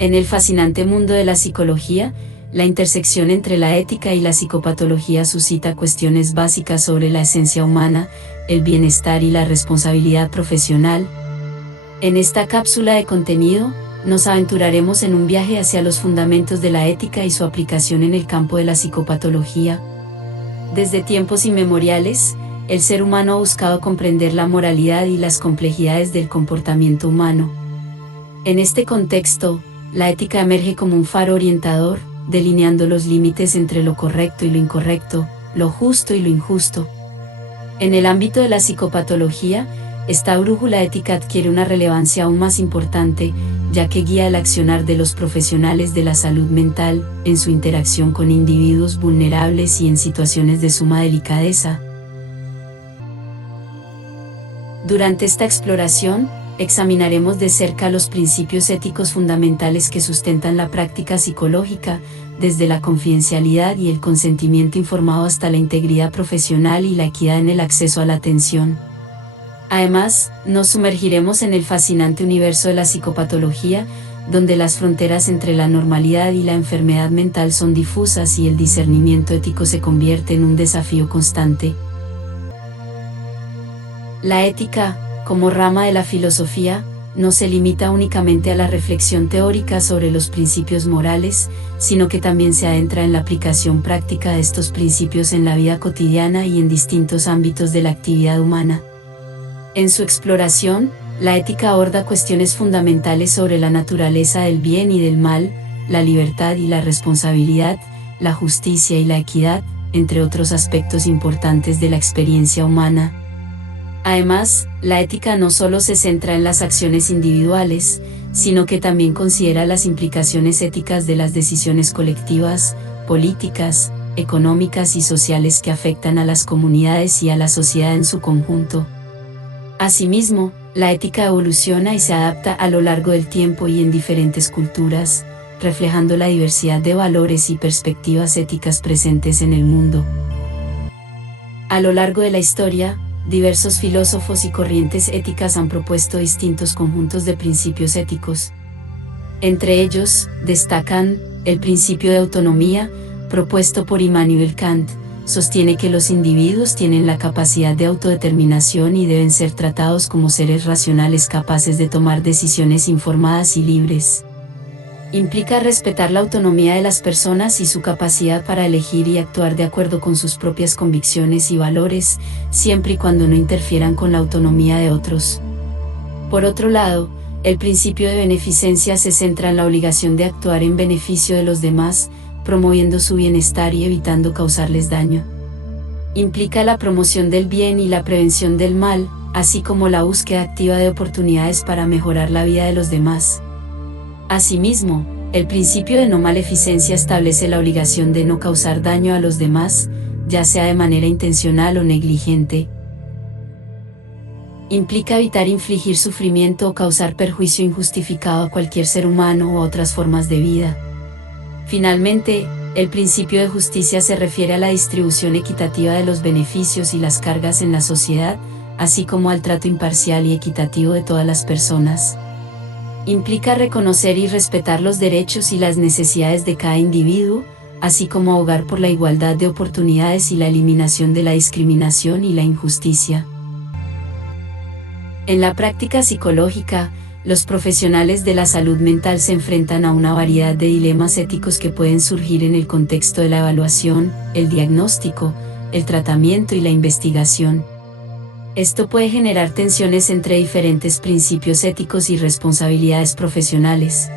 En el fascinante mundo de la psicología, la intersección entre la ética y la psicopatología suscita cuestiones básicas sobre la esencia humana, el bienestar y la responsabilidad profesional. En esta cápsula de contenido, nos aventuraremos en un viaje hacia los fundamentos de la ética y su aplicación en el campo de la psicopatología. Desde tiempos inmemoriales, el ser humano ha buscado comprender la moralidad y las complejidades del comportamiento humano. En este contexto, la ética emerge como un faro orientador, delineando los límites entre lo correcto y lo incorrecto, lo justo y lo injusto. En el ámbito de la psicopatología, esta brújula ética adquiere una relevancia aún más importante, ya que guía el accionar de los profesionales de la salud mental, en su interacción con individuos vulnerables y en situaciones de suma delicadeza. Durante esta exploración, examinaremos de cerca los principios éticos fundamentales que sustentan la práctica psicológica, desde la confidencialidad y el consentimiento informado hasta la integridad profesional y la equidad en el acceso a la atención. Además, nos sumergiremos en el fascinante universo de la psicopatología, donde las fronteras entre la normalidad y la enfermedad mental son difusas y el discernimiento ético se convierte en un desafío constante. La ética, como rama de la filosofía, no se limita únicamente a la reflexión teórica sobre los principios morales, sino que también se adentra en la aplicación práctica de estos principios en la vida cotidiana y en distintos ámbitos de la actividad humana. En su exploración, la ética aborda cuestiones fundamentales sobre la naturaleza del bien y del mal, la libertad y la responsabilidad, la justicia y la equidad, entre otros aspectos importantes de la experiencia humana. Además, la ética no solo se centra en las acciones individuales, sino que también considera las implicaciones éticas de las decisiones colectivas, políticas, económicas y sociales que afectan a las comunidades y a la sociedad en su conjunto. Asimismo, la ética evoluciona y se adapta a lo largo del tiempo y en diferentes culturas, reflejando la diversidad de valores y perspectivas éticas presentes en el mundo. A lo largo de la historia, diversos filósofos y corrientes éticas han propuesto distintos conjuntos de principios éticos. Entre ellos, destacan el principio de autonomía, propuesto por Immanuel Kant. Sostiene que los individuos tienen la capacidad de autodeterminación y deben ser tratados como seres racionales capaces de tomar decisiones informadas y libres. Implica respetar la autonomía de las personas y su capacidad para elegir y actuar de acuerdo con sus propias convicciones y valores, siempre y cuando no interfieran con la autonomía de otros. Por otro lado, el principio de beneficencia se centra en la obligación de actuar en beneficio de los demás, promoviendo su bienestar y evitando causarles daño. Implica la promoción del bien y la prevención del mal, así como la búsqueda activa de oportunidades para mejorar la vida de los demás. Asimismo, el principio de no maleficencia establece la obligación de no causar daño a los demás, ya sea de manera intencional o negligente. Implica evitar infligir sufrimiento o causar perjuicio injustificado a cualquier ser humano o a otras formas de vida. Finalmente, el principio de justicia se refiere a la distribución equitativa de los beneficios y las cargas en la sociedad, así como al trato imparcial y equitativo de todas las personas. Implica reconocer y respetar los derechos y las necesidades de cada individuo, así como abogar por la igualdad de oportunidades y la eliminación de la discriminación y la injusticia. En la práctica psicológica, los profesionales de la salud mental se enfrentan a una variedad de dilemas éticos que pueden surgir en el contexto de la evaluación, el diagnóstico, el tratamiento y la investigación. Esto puede generar tensiones entre diferentes principios éticos y responsabilidades profesionales.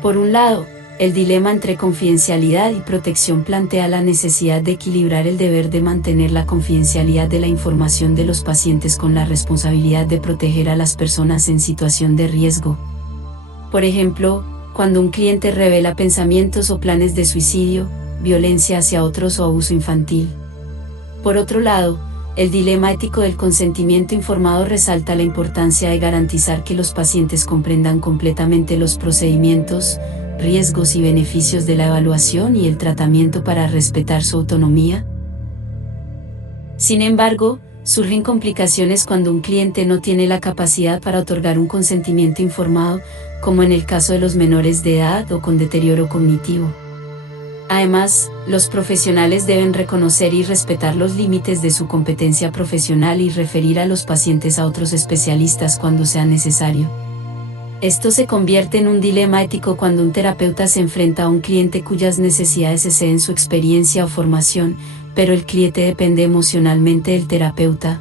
Por un lado, el dilema entre confidencialidad y protección plantea la necesidad de equilibrar el deber de mantener la confidencialidad de la información de los pacientes con la responsabilidad de proteger a las personas en situación de riesgo. Por ejemplo, cuando un cliente revela pensamientos o planes de suicidio, violencia hacia otros o abuso infantil. Por otro lado, el dilema ético del consentimiento informado resalta la importancia de garantizar que los pacientes comprendan completamente los procedimientos, riesgos y beneficios de la evaluación y el tratamiento para respetar su autonomía. Sin embargo, Surgen complicaciones cuando un cliente no tiene la capacidad para otorgar un consentimiento informado, como en el caso de los menores de edad o con deterioro cognitivo. Además, los profesionales deben reconocer y respetar los límites de su competencia profesional y referir a los pacientes a otros especialistas cuando sea necesario. Esto se convierte en un dilema ético cuando un terapeuta se enfrenta a un cliente cuyas necesidades exceden su experiencia o formación, pero el cliente depende emocionalmente del terapeuta.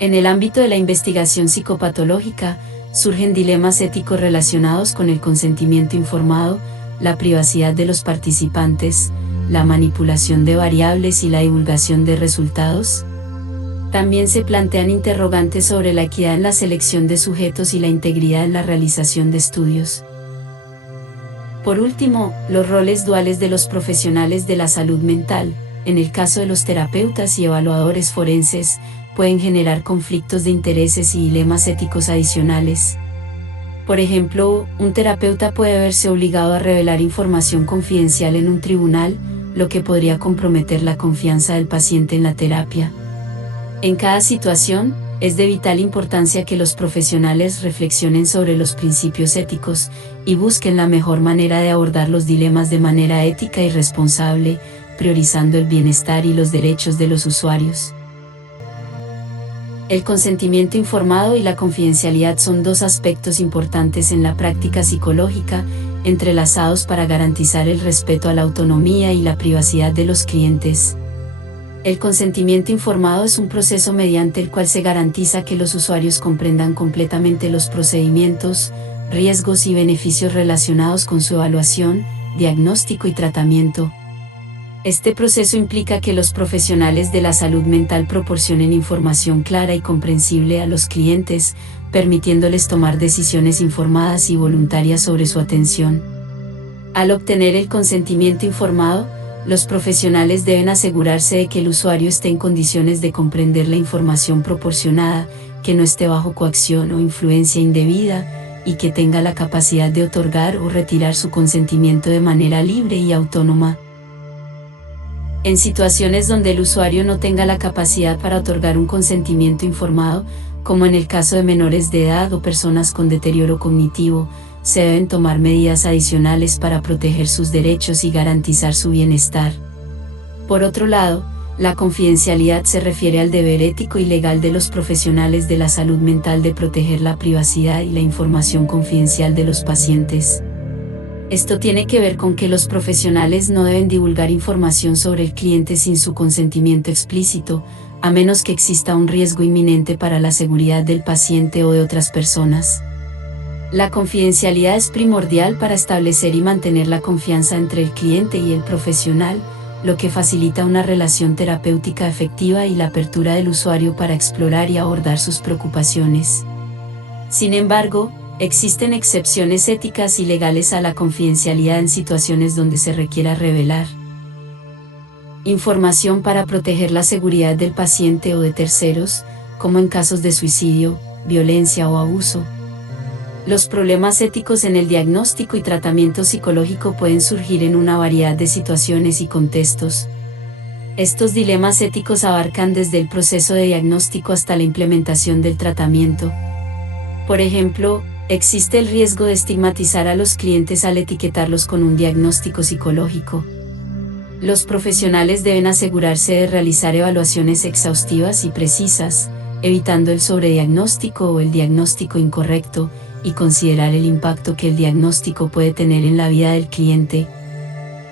En el ámbito de la investigación psicopatológica, surgen dilemas éticos relacionados con el consentimiento informado, la privacidad de los participantes, la manipulación de variables y la divulgación de resultados. También se plantean interrogantes sobre la equidad en la selección de sujetos y la integridad en la realización de estudios. Por último, los roles duales de los profesionales de la salud mental, en el caso de los terapeutas y evaluadores forenses, pueden generar conflictos de intereses y dilemas éticos adicionales. Por ejemplo, un terapeuta puede verse obligado a revelar información confidencial en un tribunal, lo que podría comprometer la confianza del paciente en la terapia. En cada situación, es de vital importancia que los profesionales reflexionen sobre los principios éticos y busquen la mejor manera de abordar los dilemas de manera ética y responsable, priorizando el bienestar y los derechos de los usuarios. El consentimiento informado y la confidencialidad son dos aspectos importantes en la práctica psicológica, entrelazados para garantizar el respeto a la autonomía y la privacidad de los clientes. El consentimiento informado es un proceso mediante el cual se garantiza que los usuarios comprendan completamente los procedimientos, riesgos y beneficios relacionados con su evaluación, diagnóstico y tratamiento. Este proceso implica que los profesionales de la salud mental proporcionen información clara y comprensible a los clientes, permitiéndoles tomar decisiones informadas y voluntarias sobre su atención. Al obtener el consentimiento informado, los profesionales deben asegurarse de que el usuario esté en condiciones de comprender la información proporcionada, que no esté bajo coacción o influencia indebida, y que tenga la capacidad de otorgar o retirar su consentimiento de manera libre y autónoma. En situaciones donde el usuario no tenga la capacidad para otorgar un consentimiento informado, como en el caso de menores de edad o personas con deterioro cognitivo, se deben tomar medidas adicionales para proteger sus derechos y garantizar su bienestar. Por otro lado, la confidencialidad se refiere al deber ético y legal de los profesionales de la salud mental de proteger la privacidad y la información confidencial de los pacientes. Esto tiene que ver con que los profesionales no deben divulgar información sobre el cliente sin su consentimiento explícito, a menos que exista un riesgo inminente para la seguridad del paciente o de otras personas. La confidencialidad es primordial para establecer y mantener la confianza entre el cliente y el profesional, lo que facilita una relación terapéutica efectiva y la apertura del usuario para explorar y abordar sus preocupaciones. Sin embargo, existen excepciones éticas y legales a la confidencialidad en situaciones donde se requiera revelar información para proteger la seguridad del paciente o de terceros, como en casos de suicidio, violencia o abuso. Los problemas éticos en el diagnóstico y tratamiento psicológico pueden surgir en una variedad de situaciones y contextos. Estos dilemas éticos abarcan desde el proceso de diagnóstico hasta la implementación del tratamiento. Por ejemplo, existe el riesgo de estigmatizar a los clientes al etiquetarlos con un diagnóstico psicológico. Los profesionales deben asegurarse de realizar evaluaciones exhaustivas y precisas, evitando el sobrediagnóstico o el diagnóstico incorrecto, y considerar el impacto que el diagnóstico puede tener en la vida del cliente.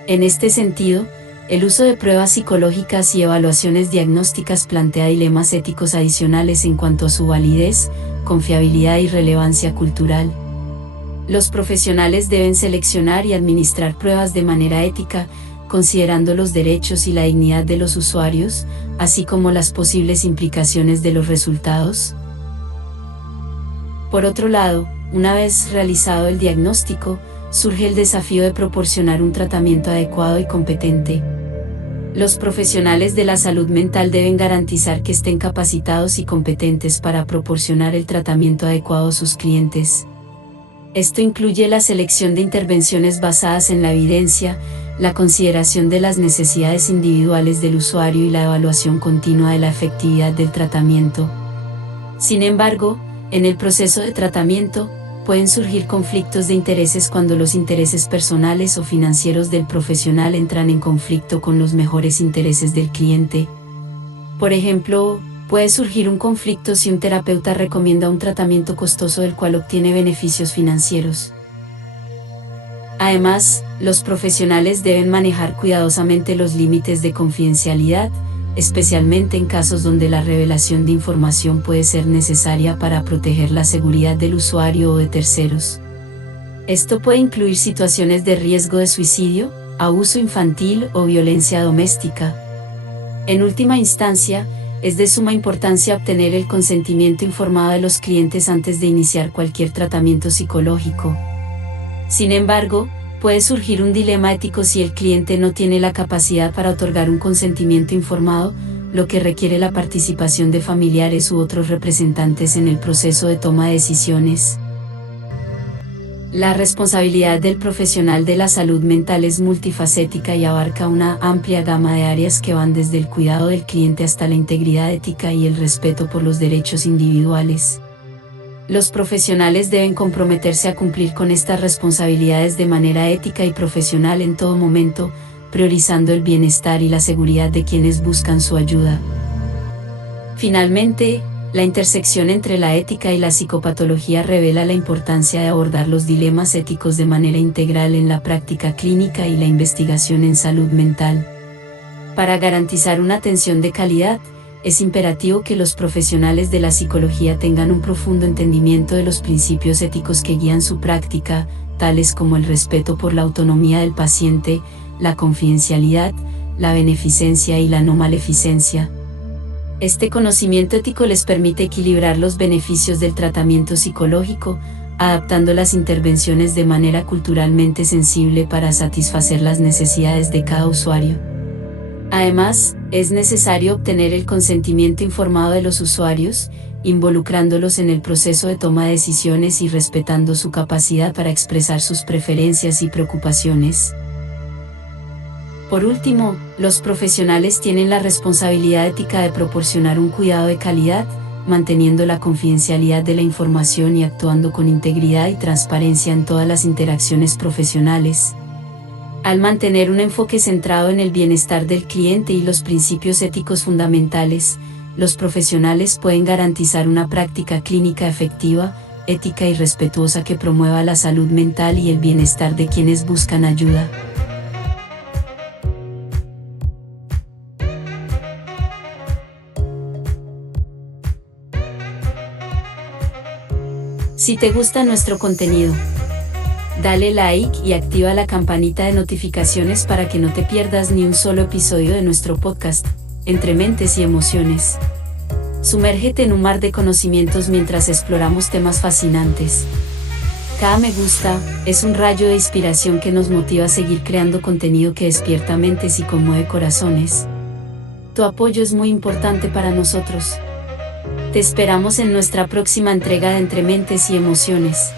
En este sentido, el uso de pruebas psicológicas y evaluaciones diagnósticas plantea dilemas éticos adicionales en cuanto a su validez, confiabilidad y relevancia cultural. Los profesionales deben seleccionar y administrar pruebas de manera ética, considerando los derechos y la dignidad de los usuarios, así como las posibles implicaciones de los resultados. Por otro lado, una vez realizado el diagnóstico, surge el desafío de proporcionar un tratamiento adecuado y competente. Los profesionales de la salud mental deben garantizar que estén capacitados y competentes para proporcionar el tratamiento adecuado a sus clientes. Esto incluye la selección de intervenciones basadas en la evidencia, la consideración de las necesidades individuales del usuario y la evaluación continua de la efectividad del tratamiento. Sin embargo, en el proceso de tratamiento, pueden surgir conflictos de intereses cuando los intereses personales o financieros del profesional entran en conflicto con los mejores intereses del cliente. Por ejemplo, puede surgir un conflicto si un terapeuta recomienda un tratamiento costoso del cual obtiene beneficios financieros. Además, los profesionales deben manejar cuidadosamente los límites de confidencialidad, especialmente en casos donde la revelación de información puede ser necesaria para proteger la seguridad del usuario o de terceros. Esto puede incluir situaciones de riesgo de suicidio, abuso infantil o violencia doméstica. En última instancia, es de suma importancia obtener el consentimiento informado de los clientes antes de iniciar cualquier tratamiento psicológico. Sin embargo, puede surgir un dilema ético si el cliente no tiene la capacidad para otorgar un consentimiento informado, lo que requiere la participación de familiares u otros representantes en el proceso de toma de decisiones. La responsabilidad del profesional de la salud mental es multifacética y abarca una amplia gama de áreas que van desde el cuidado del cliente hasta la integridad ética y el respeto por los derechos individuales. Los profesionales deben comprometerse a cumplir con estas responsabilidades de manera ética y profesional en todo momento, priorizando el bienestar y la seguridad de quienes buscan su ayuda. Finalmente, la intersección entre la ética y la psicopatología revela la importancia de abordar los dilemas éticos de manera integral en la práctica clínica y la investigación en salud mental. Para garantizar una atención de calidad, es imperativo que los profesionales de la psicología tengan un profundo entendimiento de los principios éticos que guían su práctica, tales como el respeto por la autonomía del paciente, la confidencialidad, la beneficencia y la no maleficencia. Este conocimiento ético les permite equilibrar los beneficios del tratamiento psicológico, adaptando las intervenciones de manera culturalmente sensible para satisfacer las necesidades de cada usuario. Además, es necesario obtener el consentimiento informado de los usuarios, involucrándolos en el proceso de toma de decisiones y respetando su capacidad para expresar sus preferencias y preocupaciones. Por último, los profesionales tienen la responsabilidad ética de proporcionar un cuidado de calidad, manteniendo la confidencialidad de la información y actuando con integridad y transparencia en todas las interacciones profesionales. Al mantener un enfoque centrado en el bienestar del cliente y los principios éticos fundamentales, los profesionales pueden garantizar una práctica clínica efectiva, ética y respetuosa que promueva la salud mental y el bienestar de quienes buscan ayuda. Si te gusta nuestro contenido, dale like y activa la campanita de notificaciones para que no te pierdas ni un solo episodio de nuestro podcast, Entre Mentes y Emociones. Sumérgete en un mar de conocimientos mientras exploramos temas fascinantes. Cada me gusta es un rayo de inspiración que nos motiva a seguir creando contenido que despierta mentes y conmueve corazones. Tu apoyo es muy importante para nosotros. Te esperamos en nuestra próxima entrega de Entre Mentes y Emociones.